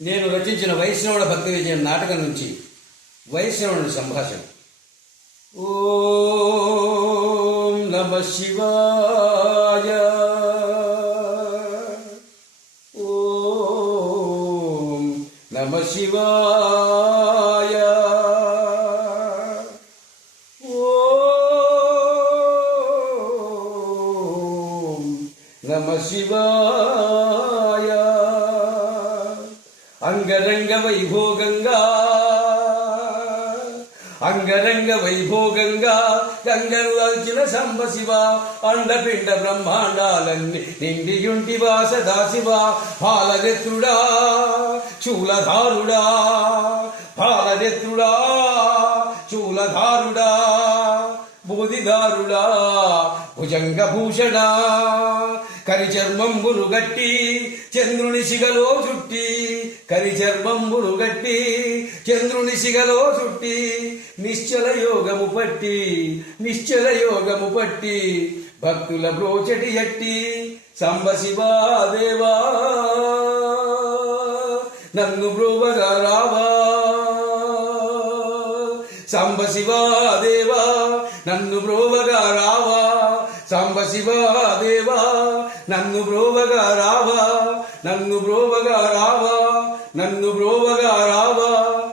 నేను రచించిన వైష్ణవుల భక్తి విజయం నాటకం నుంచి వైష్ణవుని సంభాషణ. ఓం నమః శివాయ, ఓం నమః శివాయ, ఓం నమః శివాయ. అంగరంగ వైభోగంగా గంగను అల్చిన సంబ శివ, అండపిండ బ్రహ్మాండాలన్నీ నిండియుంటివా సదాశివ. పాలనెత్రుడా శూలధారుడా, పాలనెత్రుడా శూలధారుడా, బోధిదారుడా భుజంగభూషణ. కరిచర్మంబును గట్టి చంద్రుని శిగలో చుట్టి, కరిచర్మంబును గట్టి చంద్రుని శిగలో చుట్టి, నిశ్చల యోగము పట్టి భక్తుల బ్రోచటి ఎట్టి. సంబ శివా దేవా నన్ను బ్రోవగా రావా, సంబ శివా దేవా నన్ను బ్రోవగా రావా, సంబ శివా దేవా నన్ను బ్రోవగా రావా, నన్ను బ్రోవగా రావా, నన్ను బ్రోవగా రావా.